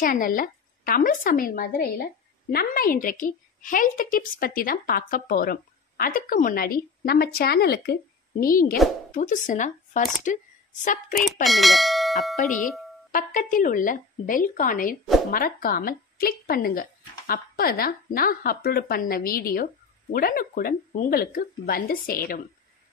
சேனல்ல தமிழ் சமையல் மதுரையில நம்ம இன்றைக்கு ஹெல்த் டிப்ஸ் பத்தி தான் பார்க்க போறோம். அதுக்கு முன்னாடி நம்ம சேனலுக்கு நீங்க புதுசுனா ஃபர்ஸ்ட் சப்ஸ்கிரைப் பண்ணுங்க. அப்படியே பக்கத்தில் உள்ள பெல் கானையும் மறக்காமல் கிளிக் பண்ணுங்க. அப்பதான் நான் அப்லோட் பண்ண வீடியோ உடனுக்குடன் உங்களுக்கு வந்து சேரும்.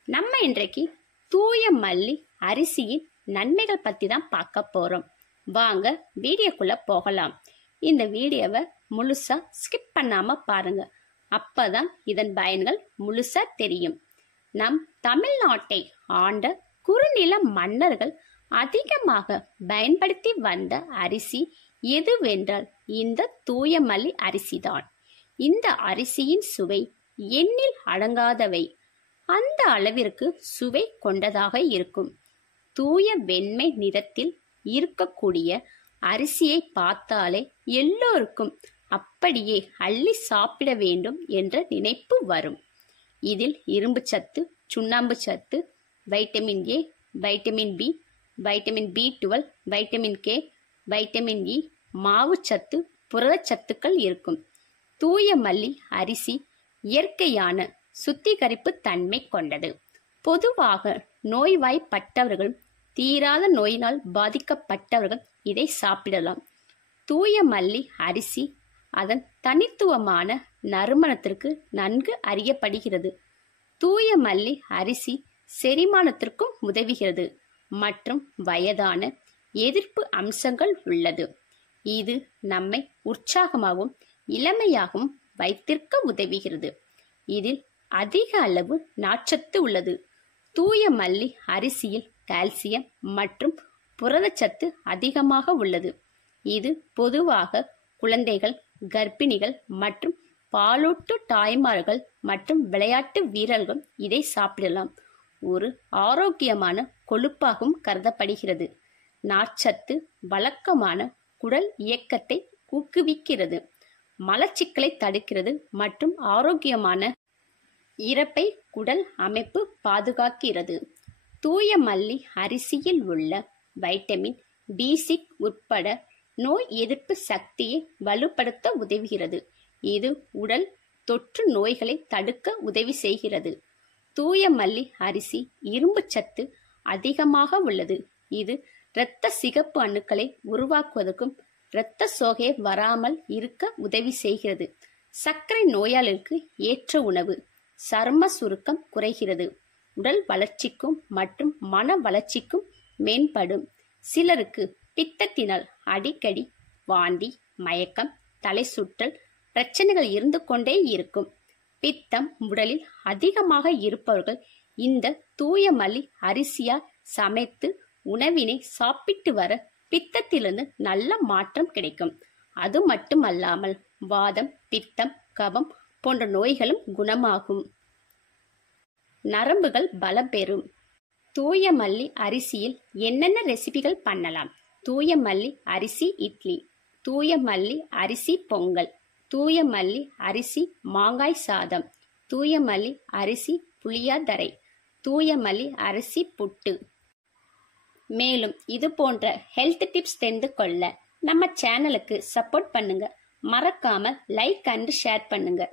நம்ம இன்றைக்கு தூய மல்லி அரிசியின் நன்மைகள் பத்தி தான் பார்க்க போறோம். வாங்க வீடியோக்குள்ள போகலாம். இந்த வீடியோவை முழுசா ஸ்கிப் பண்ணாம பாருங்க. அப்பதான் இதன் பயன்கள் முழுசா தெரியும். நம் தமிழ்நாட்டை ஆண்ட குறுநில மன்னர்கள் அதிகமாக பயன்படுத்தி வந்த அரிசி எதுவென்றால் இந்த தூய மல்லி அரிசிதான். இந்த அரிசியின் சுவை எண்ணில் அடங்காதவை. அந்த அளவிற்கு சுவை கொண்டதாக இருக்கும். தூய வெண்மை நிறத்தில் இருக்கக்கூடிய அரிசியை பார்த்தாலே எல்லோருக்கும் அப்படியே அள்ளி சாப்பிட வேண்டும் என்ற நினைப்பு வரும். இதில் இரும்பு சத்து, சுண்ணாம்பு சத்து, vitamin A, vitamin B, vitamin B12, vitamin K, vitamin E, மாவு சத்து, புரதச்சத்துக்கள் இருக்கும். தூய மல்லி அரிசி இயற்கையான சுத்திகரிப்பு தன்மை கொண்டது. பொதுவாக நோய்வாய்ப்பட்டவர்கள், தீராத நோயினால் பாதிக்கப்பட்டவர்கள் இதை சாப்பிடலாம். தூய மல்லி அரிசி அதன் தனித்துவமான நறுமணத்திற்கு நன்கு அறியப்படுகிறது. தூய மல்லி அரிசி செரிமானத்திற்கும் உதவுகிறது மற்றும் வயதான எதிர்ப்பு அம்சங்கள் உள்ளது. இது நம்மை உற்சாகமாகவும் இளமையாகவும் வைத்திருக்க உதவுகிறது. இதில் அதிக அளவு நார்ச்சத்து உள்ளது. தூய மல்லி அரிசியில் கால்சியம் மற்றும் புரதச்சத்து அதிகமாக உள்ளது. இது பொதுவாக குழந்தைகள், கர்ப்பிணிகள் மற்றும் பாலூட்டு தாய்மார்கள் மற்றும் விளையாட்டு வீரர்கள் இதை சாப்பிடலாம். ஒரு ஆரோக்கியமான கொழுப்பாகவும் கருதப்படுகிறது. நார்ச்சத்து வழக்கமான குடல் இயக்கத்தை ஊக்குவிக்கிறது, மலச்சிக்கலை தடுக்கிறது மற்றும் ஆரோக்கியமான இரைப்பை குடல் அமைப்பு பாதுகாக்கிறது. தூய மல்லி அரிசியில் உள்ள வைட்டமின் B6 உட்பட நோய் எதிர்ப்பு சக்தியை வலுப்படுத்த உதவுகிறது. இது உடல் தொற்று நோய்களை தடுக்க உதவி செய்கிறது. தூய மல்லி அரிசி இரும்பு சத்து அதிகமாக உள்ளது. இது இரத்த சிகப்பு அணுக்களை உருவாக்குவதற்கும் இரத்த சோகை வராமல் இருக்க உதவி செய்கிறது. சர்க்கரை நோயாளிகளுக்கு ஏற்ற உணவு. சரும சுருக்கம் குறைகிறது. உடல் வளர்ச்சிக்கும் மற்றும் மன வளர்ச்சிக்கும் மேம்படும். சிலருக்கு பித்தத்தினால் அடிக்கடி வாந்தி, மயக்கம், தலை சுற்றல் பிரச்சனைகள் இருந்து கொண்டே இருக்கும். பித்தம் உடலில் அதிகமாக இருப்பவர்கள் இந்த தூய மல்லி அரிசியால் சமைத்து உணவினை சாப்பிட்டு வர பித்தத்திலிருந்து நல்ல மாற்றம் கிடைக்கும். அது மட்டுமல்லாமல் வாதம், பித்தம், கபம் போன்ற நோய்களும் குணமாகும். நரம்புகள் பலம் பெறும். தூய மல்லி அரிசியில் என்னென்ன ரெசிபிகள் பண்ணலாம்? தூய மல்லி அரிசி இட்லி, தூய மல்லி அரிசி பொங்கல், தூய மல்லி அரிசி மாங்காய் சாதம், தூய மல்லி அரிசி புளியோதரை, தூய மல்லி அரிசி புட்டு. மேலும் இது போன்ற ஹெல்த் டிப்ஸ் தெரிந்து கொள்ள நம்ம சேனலுக்கு சப்போர்ட் பண்ணுங்க. மறக்காம லைக் அண்ட் ஷேர் பண்ணுங்க.